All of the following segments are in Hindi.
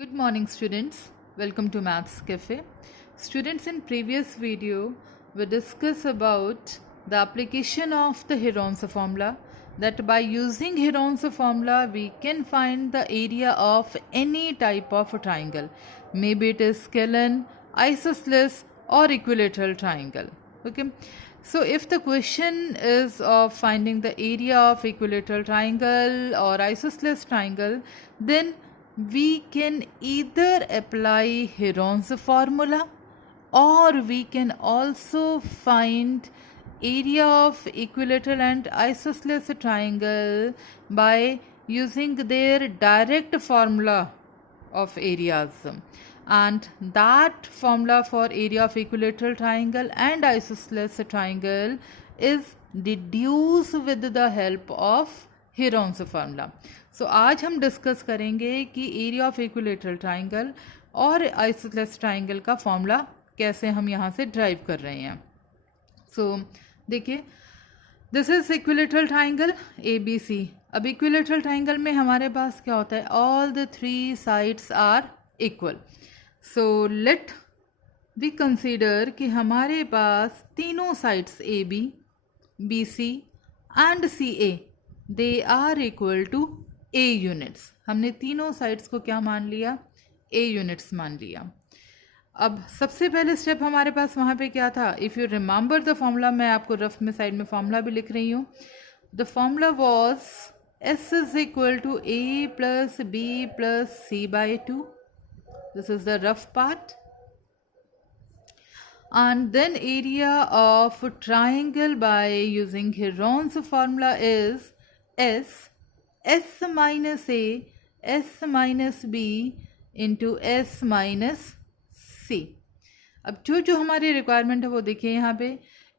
Good morning students. Welcome to Maths Cafe. Students, in previous video we discuss about the application of the Heron's formula, that by using Heron's formula we can find the area of any type of a triangle. Maybe it is scalene, isosceles or equilateral triangle. Okay. So if the question is of finding the area of equilateral triangle or isosceles triangle, then we can either apply Heron's formula or we can also find area of equilateral and isosceles triangle by using their direct formula of areas, and that formula for area of equilateral triangle and isosceles triangle is deduced with the help of Heron's formula. सो आज हम डिस्कस करेंगे कि एरिया ऑफ इक्विलेटरल ट्राइंगल और आइसोसेलेस ट्राइंगल का फॉर्मूला कैसे हम यहाँ से ड्राइव कर रहे हैं. सो देखिए, this is equilateral triangle A B C. अब इक्विलेटरल ट्राइंगल में हमारे पास क्या होता है, all the three sides are equal. So let we consider कि हमारे पास तीनों sides A B C and C A they are equal to a units. हमने तीनों साइड्स को क्या मान लिया, ए यूनिट्स मान लिया. अब सबसे पहले स्टेप हमारे पास वहाँ पे क्या था, if you remember the formula, मैं आपको रफ में साइड में फॉर्मूला भी लिख रही हूँ. The formula was s is equal to a plus b plus c by two. This is the rough part. And then area of triangle by using Heron's formula is S minus A, S minus B into S minus C. अब जो हमारी रिक्वायरमेंट है वो देखिए यहाँ पे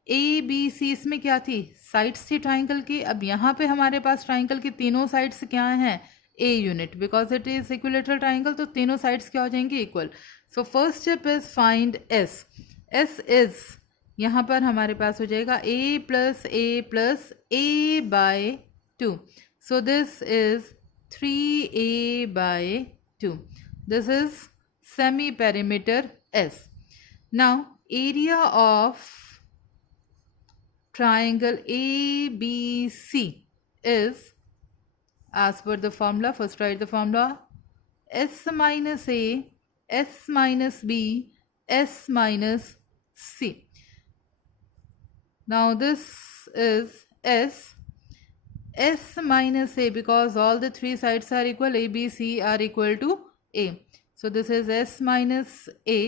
ए बी सी, इसमें क्या थी, साइड्स थी ट्राइंगल की. अब यहाँ पे हमारे पास ट्राइंगल की तीनों साइड्स क्या हैं, a unit, because it is equilateral triangle, तो तीनों साइड्स क्या हो जाएंगी, equal. So first step is find s. S is यहाँ पर हमारे पास हो जाएगा a plus a by two. So this is 3a by 2. This is semi perimeter S. Now area of triangle ABC is, as per the formula, first write the formula, S minus A, S minus B, S minus C. Now this is S minus A, because all the three sides are equal, A, B, C are equal to A. So this is S minus A,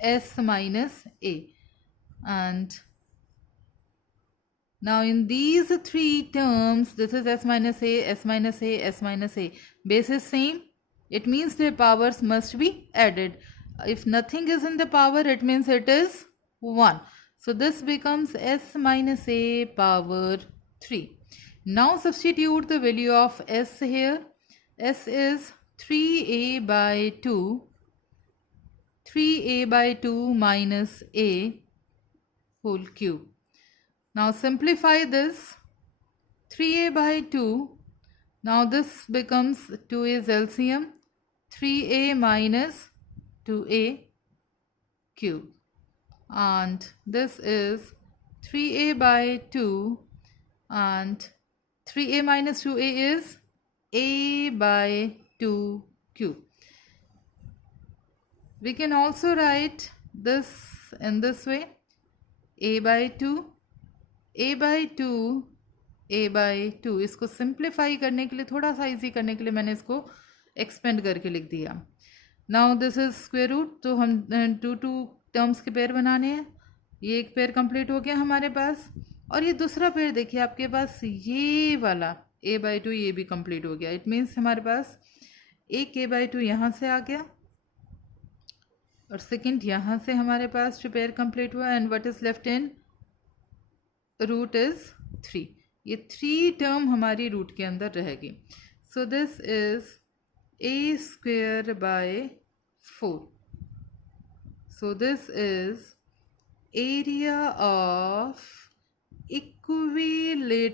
S minus A. And now in these three terms, this is S minus A, S minus A, S minus A. Base is same. It means their powers must be added. If nothing is in the power, it means it is 1. So this becomes S minus A power 3. Now substitute the value of S here. S is 3a by 2. 3a by 2 minus a whole cube. Now simplify this. 3a by 2. Now this becomes 2 is LCM. 3a minus 2a cube. And this is 3a by 2, and 3a minus 2a is a by 2 cube. We can also write this in this way, a by 2, a by 2, a by 2. इसको सिंप्लीफाई करने के लिए, थोड़ा सा इजी करने के लिए मैंने इसको एक्सपेंड करके लिख दिया. Now this is square root, तो हम टू टर्म्स के पेयर बनाने हैं. ये एक पेयर कंप्लीट हो गया हमारे पास, और ये दूसरा पेयर देखिए आपके पास, ये वाला a बाई 2, ये भी कंप्लीट हो गया. इट मीन्स हमारे पास एक a बाई 2 यहाँ से आ गया, और सेकंड यहाँ से हमारे पास जो पेयर कंप्लीट हुआ, and what is left in root is 3. ये 3 टर्म हमारी रूट के अंदर रहेगी. So this is a square by 4. So this is area of equilateral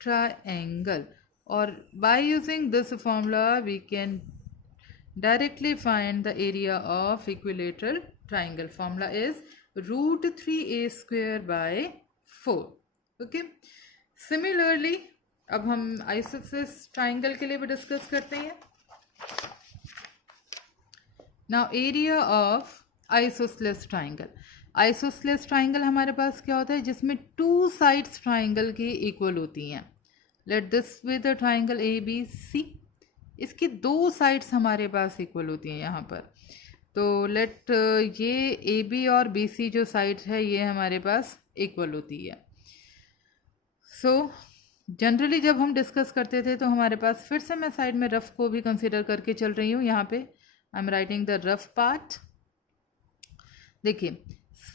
triangle. और by using this formula we can directly find the area of equilateral triangle. Formula is root 3a square by 4. Okay. Similarly अब हम isosceles triangle के लिए भी डिस्कस करते हैं. Now area of isosceles triangle. Isosceles triangle हमारे पास क्या होता है, जिसमें टू साइड्स ट्राइंगल की इक्वल होती हैं. Let this with the triangle A B C. इसकी दो साइड्स हमारे पास इक्वल होती हैं यहाँ पर. तो लेट ये ए बी और बी सी जो साइड है ये हमारे पास इक्वल होती है. सो जनरली जब हम डिस्कस करते थे तो हमारे पास, फिर से मैं साइड में रफ को भी कंसिडर करके चल रही हूँ. यहाँ पे I am writing the rough part. देखिए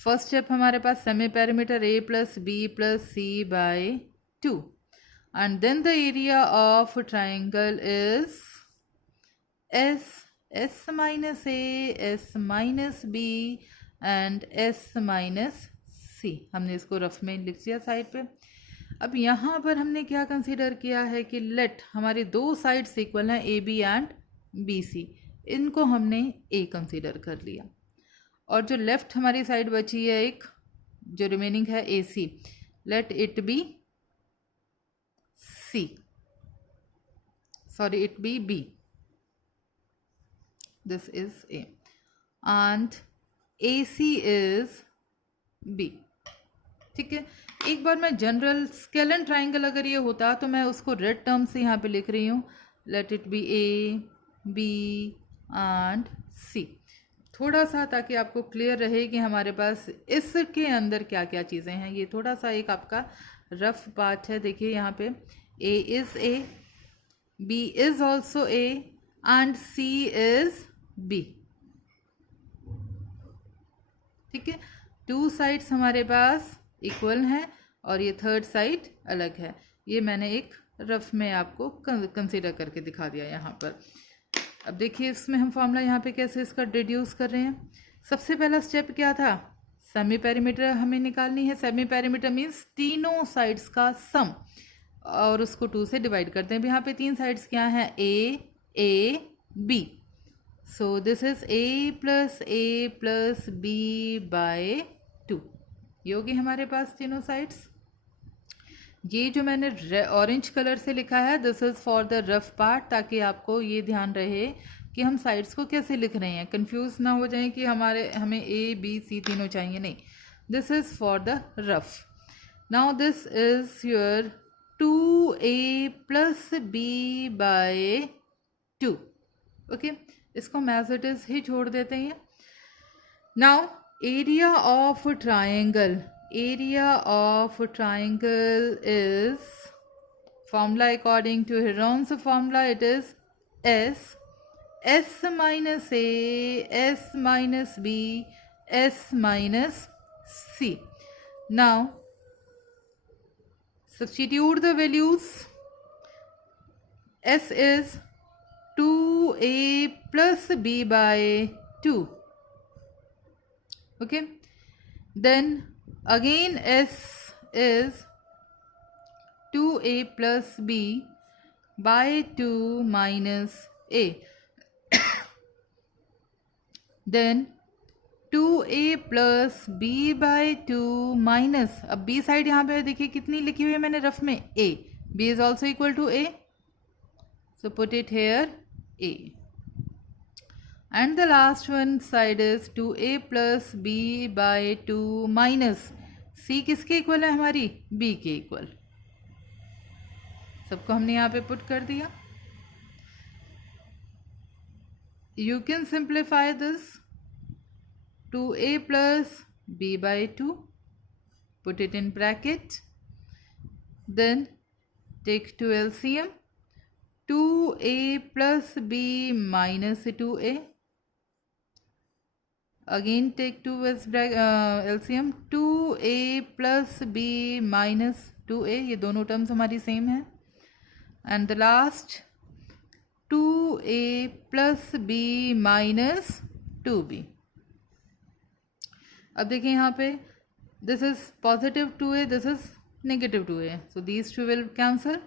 फर्स्ट स्टेप हमारे पास semi perimeter a plus b plus c by 2 and then the area of triangle is s minus a, s minus b and s minus c. हमने इसको रफ में लिख दिया साइड पे. अब यहाँ पर हमने क्या कंसीडर किया है कि लेट हमारी दो साइड्स इक्वल हैं A B and B C. इनको हमने ए कंसीडर कर लिया और जो लेफ्ट हमारी साइड बची है एक जो रिमेनिंग है a c, let it be c, sorry it be b. This is a and a c is b. ठीक है. एक बार मैं जनरल स्केलन ट्राइंगल अगर ये होता तो मैं उसको रेड टर्म से यहाँ पे लिख रही हूँ. Let it be a B and c. थोड़ा सा ताकि आपको क्लियर रहे कि हमारे पास इसके अंदर क्या क्या चीज़ें हैं. ये थोड़ा सा एक आपका रफ पार्ट है. देखिए यहाँ पे A is a, B is also a and C is b. ठीक है. टू साइड्स हमारे पास इक्वल हैं और ये थर्ड साइड अलग है. ये मैंने एक रफ में आपको कंसीडर करके दिखा दिया यहाँ पर. अब देखिए इसमें हम फॉर्मूला यहाँ पे कैसे इसका डिड्यूस कर रहे हैं. सबसे पहला स्टेप क्या था, सेमी पेरीमीटर हमें निकालनी है. सेमी पेरीमीटर मीन्स तीनों साइड्स का सम और उसको 2 से डिवाइड करते हैं. यहाँ पे तीन साइड्स क्या हैं, ए b. So this is a plus b by 2. ये होगी हमारे पास तीनों साइड्स. ये जो मैंने ऑरेंज कलर से लिखा है this is for the rough part, ताकि आपको ये ध्यान रहे कि हम साइड्स को कैसे लिख रहे हैं, कंफ्यूज ना हो जाए कि हमें ए बी सी तीनों चाहिए. नहीं, this is for the rough. Now this is your 2a plus b by 2. Okay, इसको एज इट इज़ ही छोड़ देते हैं. Now area of triangle. Area of a triangle is, formula according to Heron's formula, it is S minus A, S minus B, S minus C. Now substitute the values. S is 2A plus B by 2. Okay, then again S is 2a plus b by 2 minus a. Then 2a plus b by 2 minus, अब b साइड यहाँ पे देखिए कितनी लिखी हुई है मैंने रफ में, a. b is also equal to a, so put it here a. And the last one side is 2a plus b by 2 minus c. किसके इक्वल है हमारी, b के इक्वल. सबको हमने यहाँ पे पुट कर दिया. You can simplify this. 2a plus b by 2, put it in bracket, then take 2 LCM. 2a plus b minus 2a, again take 2 as LCM. 2a plus b minus 2a, ये दोनों टर्म्स हमारी सेम है. And the last 2a plus b minus 2b. अब देखिए यहाँ पे this is positive 2a, this is negative 2a, so these two will cancel.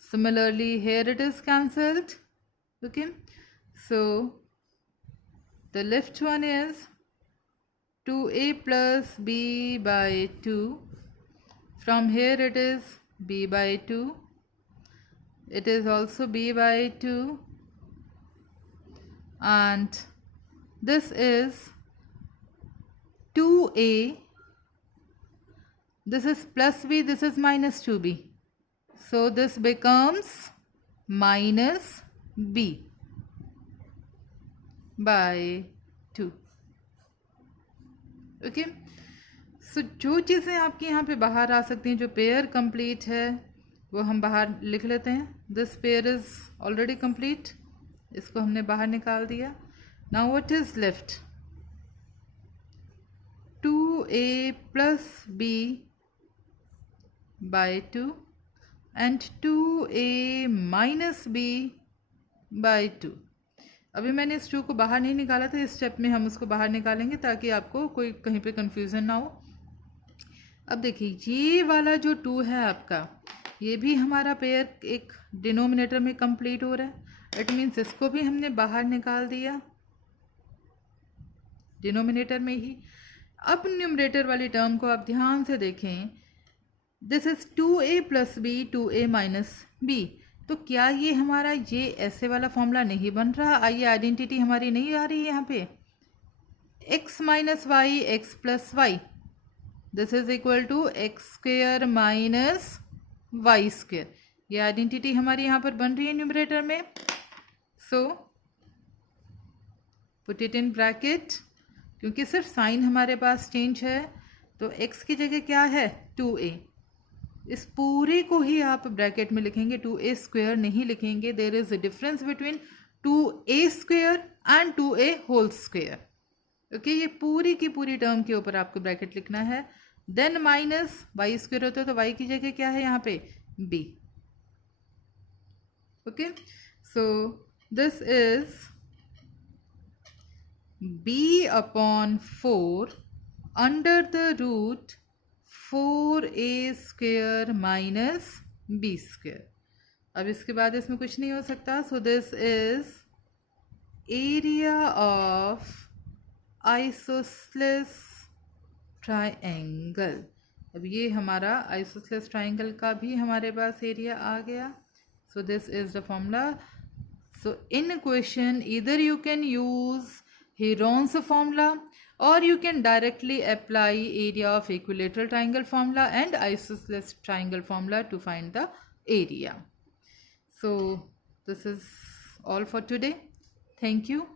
Similarly, here it is cancelled. Okay, so the left one is 2a plus b by 2. From here it is b by 2. It is also b by 2. And this is 2a. This is plus b, this is minus 2b. So this becomes minus b by 2. Okay, सो जो चीज़ें आपकी यहाँ पे बाहर आ सकती हैं, जो पेयर कंप्लीट है वो हम बाहर लिख लेते हैं. This pair is already complete, इसको हमने बाहर निकाल दिया. Now what is left? 2a plus b by 2 and 2a minus b by 2. अभी मैंने इस 2 को बाहर नहीं निकाला था, इस स्टेप में हम उसको बाहर निकालेंगे ताकि आपको कोई कहीं पे कंफ्यूजन ना हो. अब देखिए, ये वाला जो 2 है आपका, ये भी हमारा पेयर एक डिनोमिनेटर में कंप्लीट हो रहा है. इट मीन्स इसको भी हमने बाहर निकाल दिया डिनोमिनेटर में ही. अब न्यूमरेटर वाली टर्म को आप ध्यान से देखें. This is 2a plus b 2a minus b. तो क्या ये हमारा ये ऐसे वाला फॉर्मूला नहीं बन रहा? आइए, आइडेंटिटी हमारी नहीं आ रही है यहाँ पे. x minus y x plus y, this is equal to x square minus y square. ये आइडेंटिटी हमारी यहाँ पर बन रही है न्यूमरेटर में. So put it in bracket. क्योंकि सिर्फ साइन हमारे पास चेंज है, तो x की जगह क्या है? 2a. इस पूरे को ही आप ब्रैकेट में लिखेंगे, 2a स्क्वेयर नहीं लिखेंगे. There is a difference between 2a square and 2a whole square. Okay, ये पूरी की पूरी टर्म के ऊपर आपको ब्रैकेट लिखना है. देन माइनस वाई स्क्वेयर होता है, तो y की जगह क्या है यहाँ पे? b. Okay, so this is b upon 4 under the root 4a square minus b square. अब इसके बाद इसमें कुछ नहीं हो सकता. So this is area of isosceles triangle. अब ये हमारा आइसोसेलेस ट्राइंगल का भी हमारे पास एरिया आ गया. सो this is the formula. So in question either you can use Heron's formula or you can directly apply area of equilateral triangle formula and isosceles triangle formula to find the area. So this is all for today. Thank you.